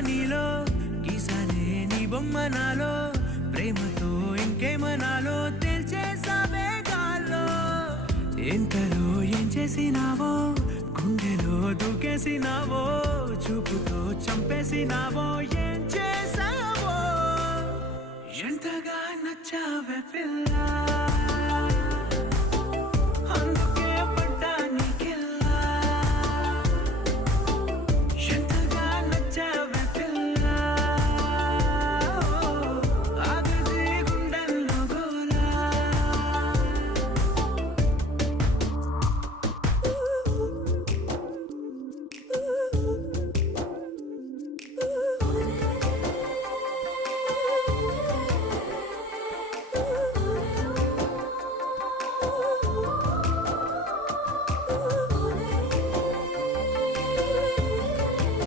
నీలో గీసానే నీ బొమ్మ నాలో ప్రేమతో ఇంకేమనాలో తెలిచేసావే గాల్లో ఎంతలో ఏం చేసినావో గుండెలో దూకేసినావో చూపుతో చంపేసినావో ఏం చేసావో ఎంతగా నచ్చావే పిల్ల